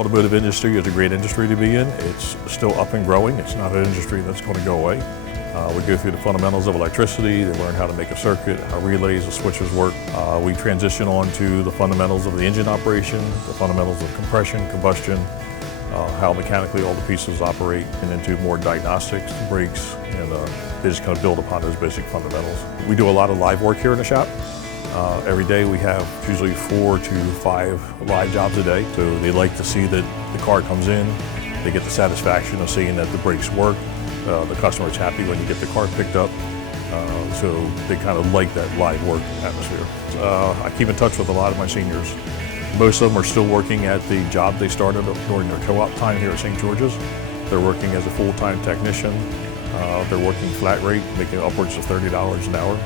automotive industry is a great industry to be in. It's still up and growing. It's not an industry that's going to go away. We go through the fundamentals of electricity. They learn how to make a circuit, how relays, the switches work. We transition on to the fundamentals of the engine operation, the fundamentals of compression, combustion, how mechanically all the pieces operate, and into more diagnostics, brakes, and they just kind of build upon those basic fundamentals. We do a lot of live work here in the shop. Every day we have usually 4 to 5 live jobs a day. So they like to see that the car comes in, they get the satisfaction of seeing that the brakes work. The customer's happy when you get the car picked up. So they kind of like that live work atmosphere. I keep in touch with a lot of my seniors. Most of them are still working at the job they started during their co-op time here at St. George's. They're working as a full-time technician. They're working flat rate, making upwards of $30 an hour.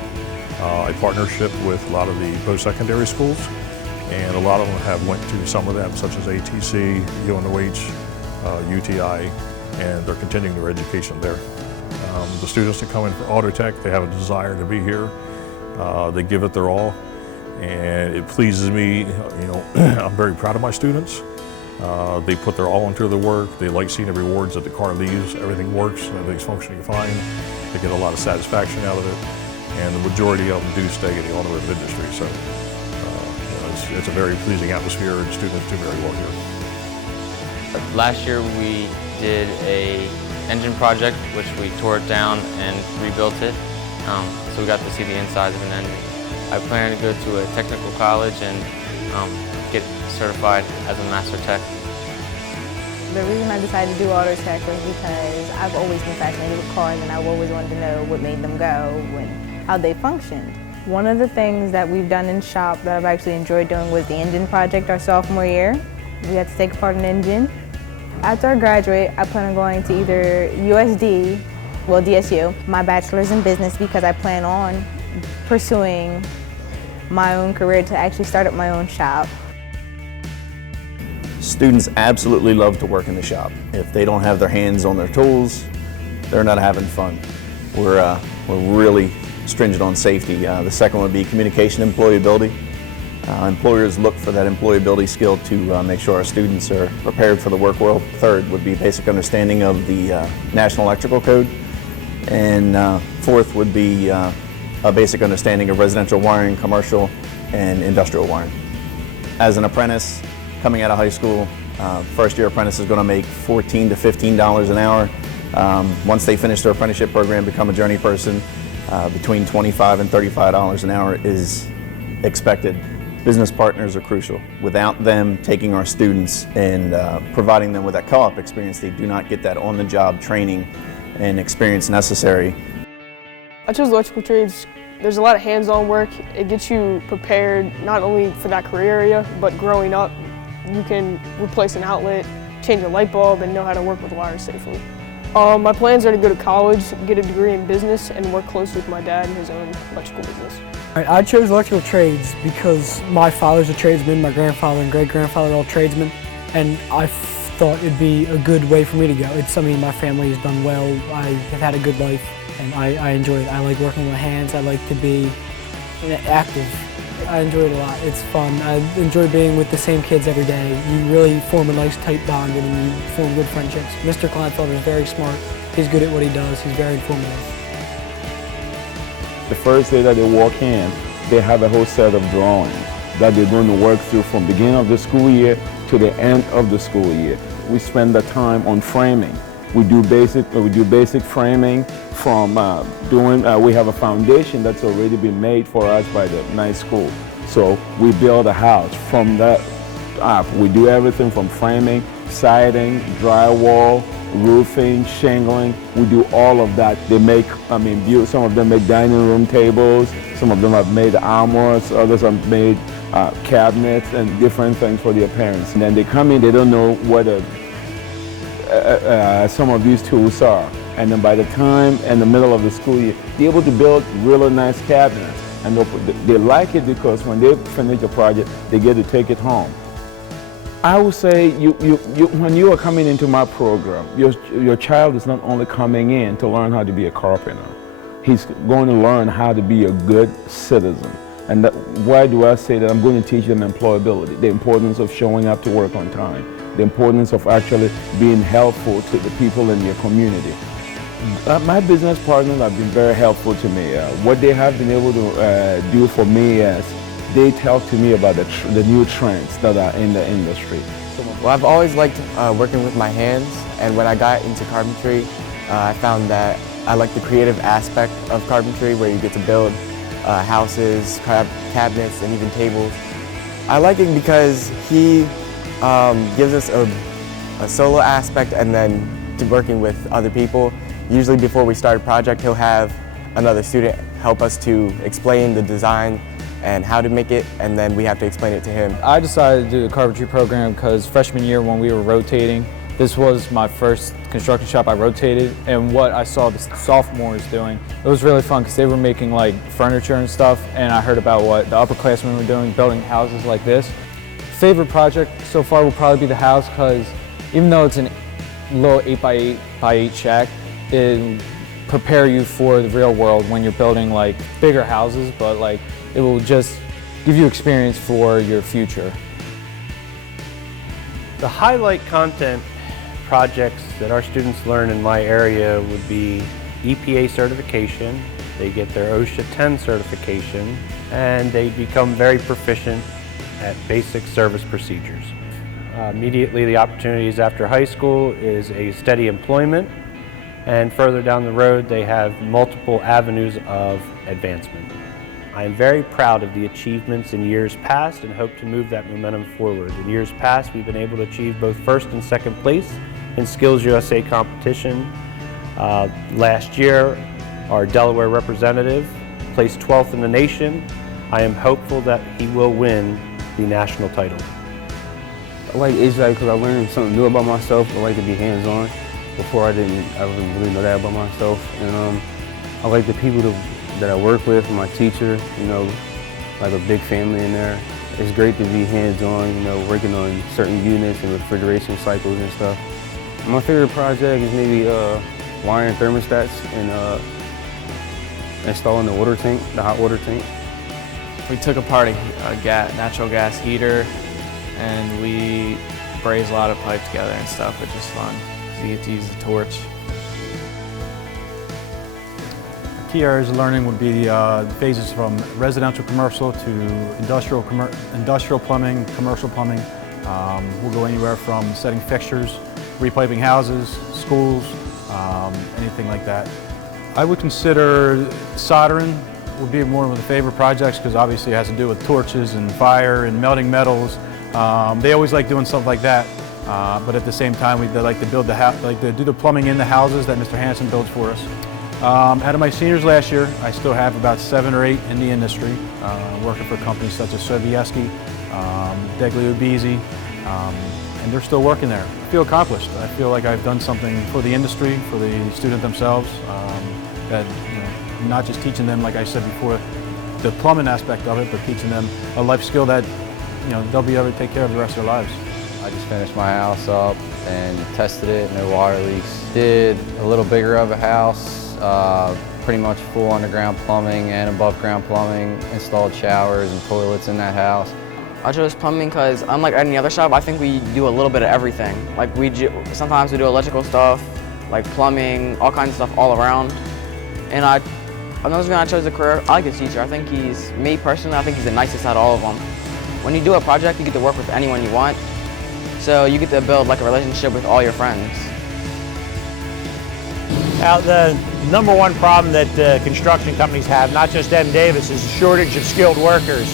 A partnership with a lot of the post-secondary schools, and a lot of them have went to some of them, such as ATC, UNOH, UTI, and they're continuing their education there. The students that come in for Auto Tech, they have a desire to be here. They give it their all, and it pleases me. You know, I'm very proud of my students. They put their all into the work. They like seeing the rewards that the car leaves. Everything works, everything's functioning fine. They get a lot of satisfaction out of it, and the majority of them do stay in the automotive industry. So you know, it's a very pleasing atmosphere, and students do very well here. Last year we did a engine project, which we tore it down and rebuilt it. So we got to see the insides of an engine. I plan to go to a technical college and get certified as a master tech. The reason I decided to do Auto Tech was because I've always been fascinated with cars, and I've always wanted to know what made them go and how they functioned. One of the things that we've done in shop that I've actually enjoyed doing was the engine project our sophomore year. We had to take apart an engine. After I graduate, I plan on going to either USD, well DSU, my bachelor's in business, because I plan on pursuing my own career to actually start up my own shop. Students absolutely love to work in the shop. If they don't have their hands on their tools, they're not having fun. We're really stringent on safety. The second would be communication employability. Employers look for that employability skill to make sure our students are prepared for the work world. Third would be basic understanding of the National Electrical Code. And fourth would be a basic understanding of residential wiring, commercial, and industrial wiring. As an apprentice coming out of high school, first year apprentice is going to make $14 to $15 an hour. Once they finish their apprenticeship program, become a journey person, between $25 and $35 an hour is expected. Business partners are crucial. Without them taking our students and providing them with that co-op experience, they do not get that on-the-job training and experience necessary. I chose electrical trades. There's a lot of hands-on work. It gets you prepared not only for that career area, but growing up, you can replace an outlet, change a light bulb, and know how to work with wires safely. My plans are to go to college, get a degree in business, and work closely with my dad in his own electrical business. I chose electrical trades because my father's a tradesman, my grandfather and great-grandfather are all tradesmen, and I thought it'd be a good way for me to go. It's something my family has done well. I have had a good life, and I enjoy it. I like working with my hands. I like to be active. I enjoy it a lot. It's fun. I enjoy being with the same kids every day. You really form a nice tight bond and you form good friendships. Mr. Kleinfelder is very smart. He's good at what he does. He's very informative. The first day that they walk in, they have a whole set of drawings that they're going to work through from beginning of the school year to the end of the school year. We spend the time on framing. We do basic framing from we have a foundation that's already been made for us by the night school. So we build a house from that up. We do everything from framing, siding, drywall, roofing, shingling. We do all of that. They make, some of them make dining room tables, some of them have made armors, others have made cabinets and different things for their parents. And then they come in, they don't know what some of these tools are. And then by the time in the middle of the school year, they're able to build really nice cabinets. And they like it because when they finish the project, they get to take it home. I would say when you are coming into my program, your child is not only coming in to learn how to be a carpenter, he's going to learn how to be a good citizen. And why do I say that? I'm going to teach them employability, the importance of showing up to work on time, the importance of actually being helpful to the people in your community. My business partners have been very helpful to me. What they have been able to do for me is they talk to me about the new trends that are in the industry. Well, I've always liked working with my hands, and when I got into carpentry, I found that I like the creative aspect of carpentry, where you get to build houses, cabinets, and even tables. I like it because he gives us a solo aspect, and then to working with other people. Usually before we start a project, he'll have another student help us to explain the design and how to make it, and then we have to explain it to him. I decided to do the carpentry program because freshman year when we were rotating, this was my first construction shop I rotated, and what I saw the sophomores doing, it was really fun because they were making like furniture and stuff, and I heard about what the upperclassmen were doing, building houses like this. Favorite project so far will probably be the house, because even though it's a little 8x8 shack, it prepare you for the real world when you're building like bigger houses, but like it will just give you experience for your future. The highlight content projects that our students learn in my area would be EPA certification. They get their OSHA 10 certification, and they become very proficient at basic service procedures. Immediately the opportunities after high school is a steady employment, and further down the road they have multiple avenues of advancement. I am very proud of the achievements in years past and hope to move that momentum forward. In years past, we've been able to achieve both first and second place in Skills USA competition. Last year, our Delaware representative placed 12th in the nation. I am hopeful that he will win the national title. I like HVAC because I learned something new about myself. I like to be hands-on. Before I didn't really know that about myself. And I like the people that I work with, my teacher, you know, like a big family in there. It's great to be hands-on, you know, working on certain units and refrigeration cycles and stuff. My favorite project is maybe wiring thermostats and installing the water tank, the hot water tank. We took apart a natural gas heater, and we brazed a lot of pipe together and stuff, which is fun. You get to use the torch. Key areas of learning would be phases from residential commercial to industrial plumbing, commercial plumbing. We'll go anywhere from setting fixtures, repiping houses, schools, anything like that. I would consider soldering would be one of the favorite projects because obviously it has to do with torches and fire and melting metals. They always like doing stuff like that. But at the same time, they like to build do the plumbing in the houses that Mr. Hansen builds for us. Out of my seniors last year, I still have about 7 or 8 in the industry, working for companies such as Sobieski, Degli Ubisi, and they're still working there. I feel accomplished. I feel like I've done something for the industry, for the student themselves, that, you know, not just teaching them, like I said before, the plumbing aspect of it, but teaching them a life skill that, you know, they'll be able to take care of the rest of their lives. I just finished my house up and tested it, no water leaks. Did a little bigger of a house, pretty much full underground plumbing and above ground plumbing, installed showers and toilets in that house. I chose plumbing because unlike any other shop, I think we do a little bit of everything. Like sometimes we do electrical stuff, like plumbing, all kinds of stuff all around. And another reason I chose the career, I like the teacher. I think me personally, I think he's the nicest out of all of them. When you do a project, you get to work with anyone you want. So you get to build like a relationship with all your friends. Now, the number one problem that construction companies have, not just M. Davis, is a shortage of skilled workers.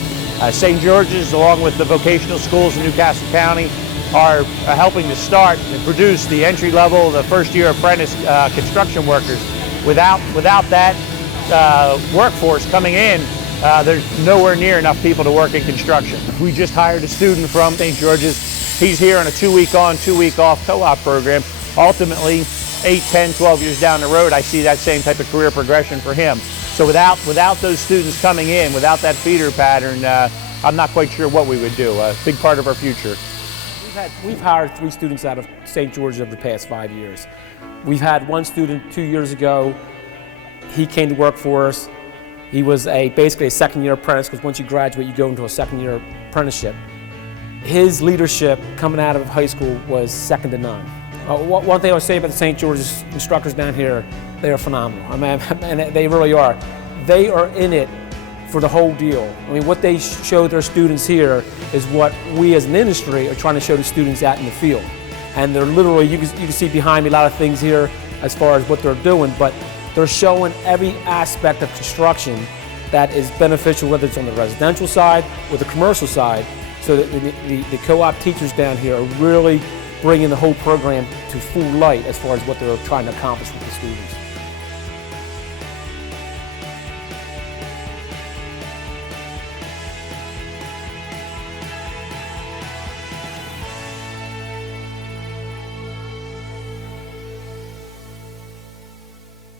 St. George's, along with the vocational schools in Newcastle County, are helping to start and produce the entry-level, the first-year apprentice construction workers. Without that workforce coming in, there's nowhere near enough people to work in construction. We just hired a student from St. George's. He's here on a 2-week on, 2-week off co-op program. Ultimately, 8, 10, 12 years down the road, I see that same type of career progression for him. So without those students coming in, without that feeder pattern, I'm not quite sure what we would do. A big part of our future. We've hired 3 students out of St. George's over the past 5 years. We've had one student 2 years ago. He came to work for us. He was basically a second-year apprentice, because once you graduate, you go into a second-year apprenticeship. his leadership coming out of high school was second to none. One thing I would say about the St. George's instructors down here, they are phenomenal. I mean, and they really are. They are in it for the whole deal. I mean, what they show their students here is what we as an industry are trying to show the students out in the field. And they're literally, you can see behind me a lot of things here as far as what they're doing, but they're showing every aspect of construction that is beneficial, whether it's on the residential side or the commercial side. So that the co-op teachers down here are really bringing the whole program to full light as far as what they're trying to accomplish with the students.